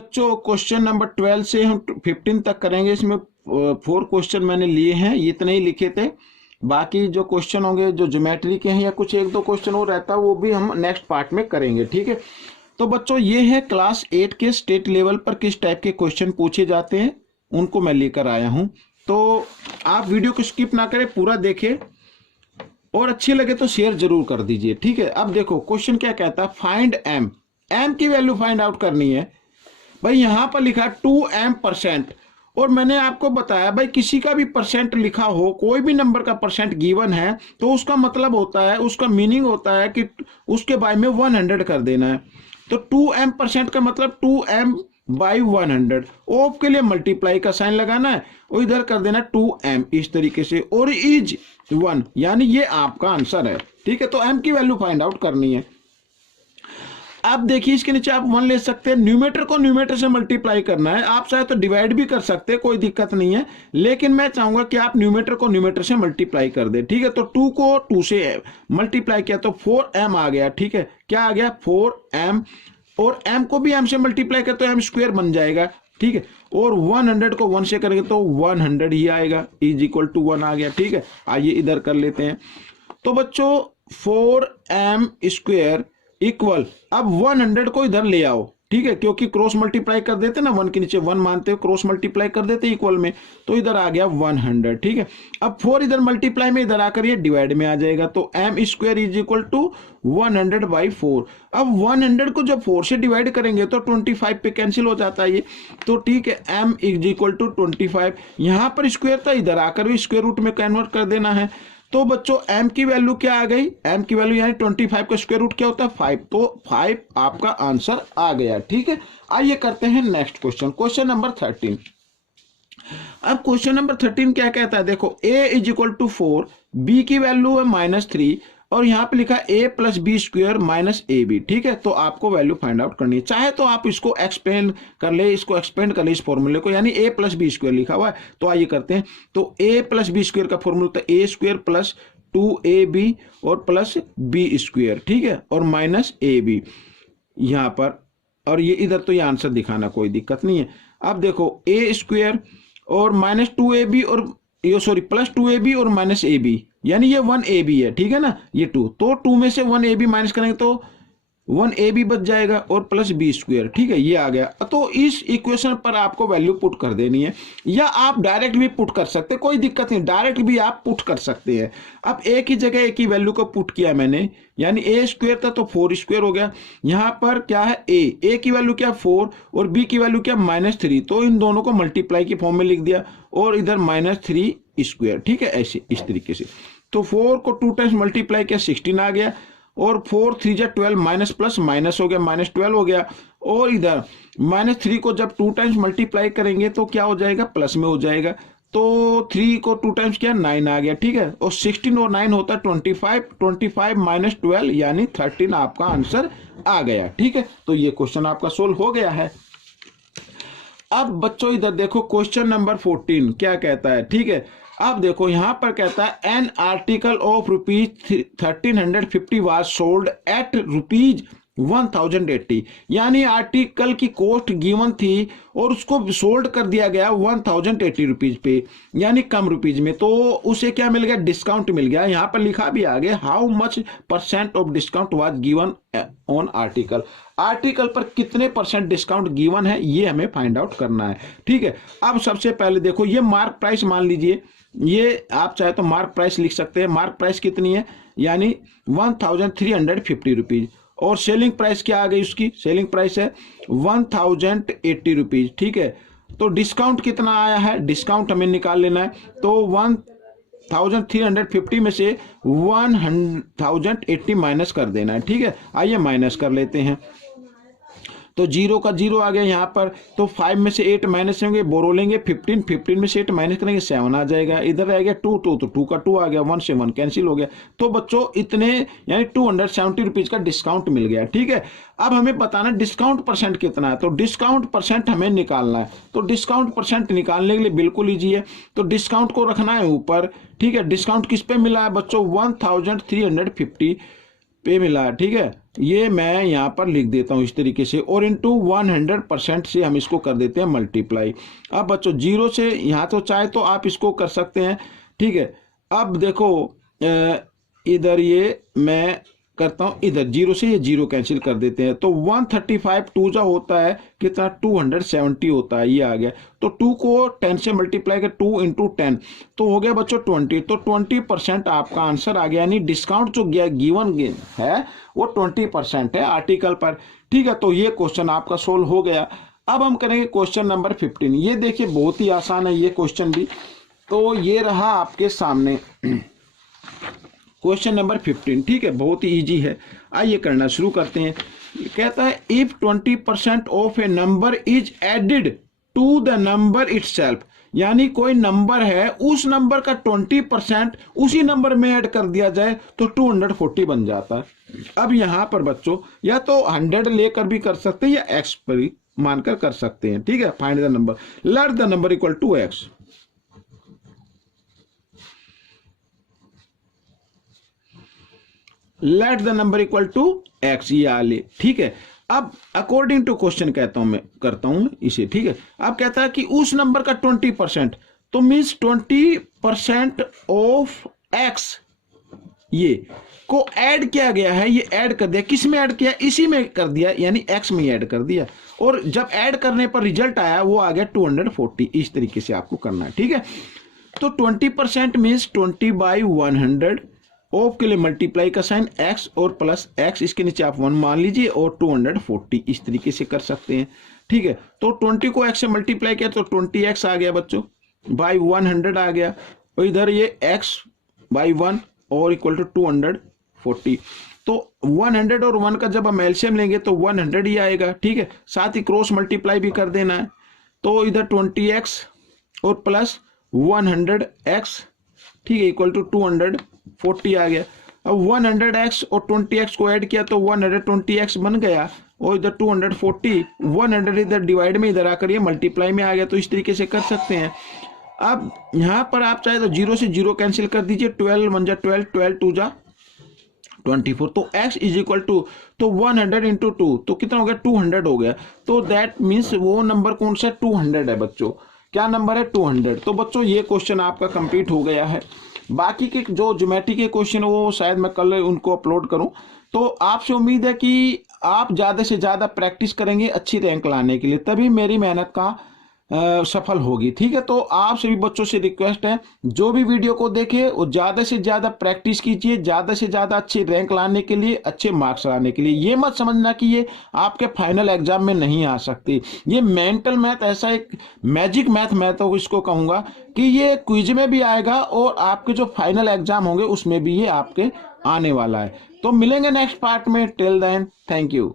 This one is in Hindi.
बच्चों क्वेश्चन नंबर 12 से हम 15 तक करेंगे। इसमें 4 क्वेश्चन मैंने लिए हैं, इतने ही लिखे थे। बाकी जो क्वेश्चन होंगे जो ज्योमेट्री के हैं या कुछ एक दो क्वेश्चन वो रहता है वो भी हम नेक्स्ट पार्ट में करेंगे, ठीक है। तो बच्चों ये है क्लास 8 के स्टेट लेवल पर किस टाइप के क्वेश्चन पूछे जाते हैं, उनको मैं लेकर आया हूं। तो आप वीडियो को स्किप ना करें, पूरा देखें और अच्छी लगे तो शेयर जरूर कर दीजिए, ठीक है। अब देखो क्वेश्चन क्या कहता है, फाइंड एम। एम की वैल्यू फाइंड आउट करनी है भाई। यहां पर लिखा 2m%, और मैंने आपको बताया भाई किसी का भी परसेंट लिखा हो, कोई भी नंबर का परसेंट गिवन है तो उसका मतलब होता है, उसका मीनिंग होता है कि उसके बाय में 100 कर देना है। तो 2m% का मतलब 2m/100। ऑफ के लिए मल्टीप्लाई का साइन लगाना है और इधर कर देना 2m इस तरीके से, और इज 1, यानी ये आपका आंसर है, ठीक है। तो m की वैल्यू फाइंड आउट करनी है। अब देखिए इसके नीचे आप 1 ले सकते हैं, न्यूमेटर को न्यूमेटर से मल्टीप्लाई करना है। आप चाहे तो डिवाइड भी कर सकते हैं, कोई दिक्कत नहीं है, लेकिन मैं चाहूंगा कि आप न्यूमेटर को न्यूमेटर से मल्टीप्लाई कर दे, ठीक है। तो 2 को 2 से मल्टीप्लाई किया तो 4m आ गया, ठीक है। क्या आ गया, 4m, और m को भी m से मल्टीप्लाई कर तो m² बन जाएगा, ठीक है। और 100 को 1 से करेंगे तो 100 ही आएगा, इज इक्वल टू 1 आ गया, ठीक है। आइए इधर कर लेते हैं। तो बच्चों 4m² इक्वल, अब 100 को इधर ले आओ, ठीक है, क्योंकि क्रॉस मल्टीप्लाई कर देते ना, 1 के नीचे 1 मानते हो, क्रॉस मल्टीप्लाई कर देते इक्वल में, तो इधर आ गया 100, ठीक है। अब 4 इधर मल्टीप्लाई में, इधर आकर ये डिवाइड में आ जाएगा, तो m² इज इक्वल टू 100/4। अब 100 को जब 4 से डिवाइड करेंगे तो 25 पे कैंसिल हो जाता है ये, तो ठीक है, m इज इक्वल टू 25। यहां पर स्क्वायर था, इधर आकर भी स्क्वायर रूट में कन्वर्ट कर देना है। तो बच्चों m की वैल्यू क्या आ गई, m की वैल्यू यानी 25 का स्क्वायर रूट क्या होता है 5, तो 5 आपका आंसर आ गया, ठीक है। आइए करते हैं नेक्स्ट क्वेश्चन, क्वेश्चन नंबर 13। अब क्वेश्चन नंबर 13 क्या कहता है, देखो a is equal to 4, b की वैल्यू है -3, और यहाँ पे लिखा a + b² - ab, ठीक है। तो आपको वैल्यू फाइंड आउट करनी है। चाहे तो आप इसको एक्सपेंड कर ले, इस फॉर्मूले को, यानी a + b² लिखा हुआ है। तो आइए करते हैं। तो a + b² का फॉर्मूला था a² + 2ab और प्लस b², ठीक है, और -ab यहाँ पर, और ये इधर तो ये आंसर दिखाना कोई दिक्कत नहीं है। अब देखो a² और -2ab और प्लस 2ab और -ab, यानी ये 1ab है, ठीक है ना, ये 2, तो 2 में से 1ab माइनस करेंगे तो 1ab बच जाएगा और प्लस b², ठीक है, ये आ गया। तो इस इक्वेशन पर आपको वैल्यू पुट कर देनी है, या आप डायरेक्ट भी पुट कर सकते हैं, कोई दिक्कत नहीं, डायरेक्ट भी आप पुट कर सकते हैं। अब a की जगह a की वैल्यू को पुट किया मैंने, यानी a² था तो 4² हो गया। यहाँ पर क्या है, a की वैल्यू क्या 4 और b की वैल्यू क्या -3, तो इन दोनों को मल्टीप्लाई के फॉर्म में लिख दिया, और इधर -3², ठीक है, ऐसे इस तरीके से। तो 4 को 2 टाइम्स मल्टीप्लाई किया 16 आ गया, और 4 3 जा 12, माइनस प्लस माइनस हो गया, -12 हो गया, और इधर -3 को जब 2 टाइम्स मल्टीप्लाई करेंगे तो क्या हो जाएगा, प्लस में हो जाएगा। तो 3 को 2 टाइम्स किया 9 आ गया, ठीक है, और 16 और 9 होता है 25, 25 - 12 यानी 13 आपका आंसर आ गया, ठीक है। तो ये क्वेश्चन आपका सोल्व हो गया है। अब बच्चों इधर देखो क्वेश्चन नंबर 14 क्या कहता है, ठीक है। अब देखो यहां पर कहता है an article of ₹1350 was sold at ₹1080, यानी आर्टिकल की कॉस्ट गिवन थी और उसको सोल्ड कर दिया गया 1080 रुपीज पे, यानी कम रुपीज में। तो उसे क्या मिल गया, डिस्काउंट मिल गया। यहाँ पर लिखा भी आगे how much % of discount was given on article, article पर कितने % डिस्काउंट गिवन है ये हमें फाइंड आउट करना है, ठीक है। अब सबसे पहले देखो ये मार्क प्राइस मान लीजिए, ये आप चाहे तो मार्क प्राइस लिख सकते हैं। मार्क प्राइस कितनी है, यानी 1350 रुपीज, और सेलिंग प्राइस क्या आ गई, उसकी सेलिंग प्राइस है 1080 रुपीज, ठीक है। तो डिस्काउंट कितना आया है, डिस्काउंट हमें निकाल लेना है। तो 1350 में से 1080 माइनस कर देना है, ठीक है। आइए माइनस कर लेते हैं। तो 0 का 0 आ गया यहाँ पर, तो 5 में से 8 माइनस होंगे, बोरो लेंगे 15, 15 में से 8 माइनस करेंगे 7 आ जाएगा, इधर रह गया 2, तो 2 का 2 आ गया, 1 से 1 कैंसिल हो गया। तो बच्चों इतने यानी 270 रुपीज का डिस्काउंट मिल गया, ठीक है। अब हमें बताना डिस्काउंट % कितना है, तो डिस्काउंट % हमें निकालना है। तो डिस्काउंट % निकालने के लिए बिल्कुल ईजी है, तो डिस्काउंट को रखना है ऊपर, ठीक है। डिस्काउंट किस पे मिला है बच्चों, 1350 पे मिला, ठीक है। ये मैं यहाँ पर लिख देता हूँ इस तरीके से, और इंटू 100% से हम इसको कर देते हैं मल्टीप्लाई। अब बच्चों जीरो से यहाँ तो चाहे तो आप इसको कर सकते हैं, ठीक है। अब देखो इधर ये मैं करता हूँ, इधर जीरो से ये जीरो कैंसिल कर देते हैं, तो 135 टू जा होता है कितना, 270 होता है, ये आ गया। तो 2 को 10 से मल्टीप्लाई कर, 2 इंटू 10 तो हो गया बच्चों 20। तो 20% आपका आंसर आ गया, यानी डिस्काउंट जो गिवन है वो 20% है आर्टिकल पर, ठीक है। तो ये क्वेश्चन आपका सोल्व हो गया। अब हम करेंगे क्वेश्चन नंबर 15। ये देखिए बहुत ही आसान है ये क्वेश्चन भी। तो ये रहा आपके सामने क्वेश्चन नंबर 15, ठीक है, बहुत ही इजी है। आइए करना शुरू करते हैं। कहता है if 20% of a number is added to the number itself, यानी कोई नंबर है उस नंबर का 20% उसी नंबर में ऐड कर दिया जाए तो 240 बन जाता है। अब यहां पर बच्चों या तो 100 लेकर भी कर सकते हैं या एक्स पर मानकर कर सकते हैं, ठीक है। Find the number, let the number equal to x. Let the number equal to x, ये आ ले, ठीक है। अब अकॉर्डिंग टू क्वेश्चन कहता हूं मैं, करता हूं इसे, ठीक है। अब कहता है कि उस नंबर का 20%, तो मीन्स 20% ऑफ एक्स ये को ऐड किया गया है, ये ऐड कर दिया, किस में ऐड किया, इसी में कर दिया, यानी एक्स में ऐड कर दिया, और जब ऐड करने पर रिजल्ट आया वो आ गया 240। इस तरीके से आपको करना है, ठीक है। तो 20% मीन्स 20/100, ऑफ के लिए मल्टीप्लाई का साइन x और प्लस x, इसके नीचे आप 1 मान लीजिए, और 240 इस तरीके से कर सकते हैं, ठीक है। तो 20 को x से मल्टीप्लाई किया तो 20x आ गया बच्चों, बाई 100 आ गया, और इधर ये x बाई 1 और इक्वल टू 240। तो 100 और 1 का जब हम एलसीएम लेंगे तो 100 ही आएगा, ठीक है। साथ ही क्रॉस मल्टीप्लाई भी कर देना है, तो इधर 20x और प्लस 100x, ठीक है, इक्वल टू 240 आ गया। अब 100x और 20x को ऐड किया तो 120x बन गया, और इधर 240, 100 इधर डिवाइड में इधर आकर ये मल्टीप्लाई में आ गया। तो इस तरीके से कर सकते हैं। अब यहां पर आप चाहे तो जीरो से जीरो कैंसिल कर दीजिए, 12 1 जा 12, 12 2 जा 24, तो x इज इक्वल टू, तो 100 इंटू 2 तो कितना हो गया, 200 हो गया। तो दैट मीन्स वो नंबर कौन सा, 200 है बच्चों। क्या नंबर है, 200। तो बच्चों ये क्वेश्चन आपका कंप्लीट हो गया है। बाकी के जो ज्योमेट्री के क्वेश्चन वो शायद मैं कल उनको अपलोड करूं। तो आपसे उम्मीद है कि आप ज़्यादा से ज़्यादा प्रैक्टिस करेंगे अच्छी रैंक लाने के लिए, तभी मेरी मेहनत का सफल होगी, ठीक है। तो आप सभी बच्चों से रिक्वेस्ट है, जो भी वीडियो को देखे वो ज़्यादा से ज़्यादा प्रैक्टिस कीजिए, ज़्यादा से ज़्यादा अच्छी रैंक लाने के लिए, अच्छे मार्क्स लाने के लिए। ये मत समझना कि ये आपके फाइनल एग्जाम में नहीं आ सकती। ये मेंटल मैथ ऐसा एक मैजिक मैथ मैं तो इसको कहूँगा कि ये क्विज में भी आएगा, और आपके जो फाइनल एग्जाम होंगे उसमें भी ये आपके आने वाला है। तो मिलेंगे नेक्स्ट पार्ट में, टिल देन थैंक यू।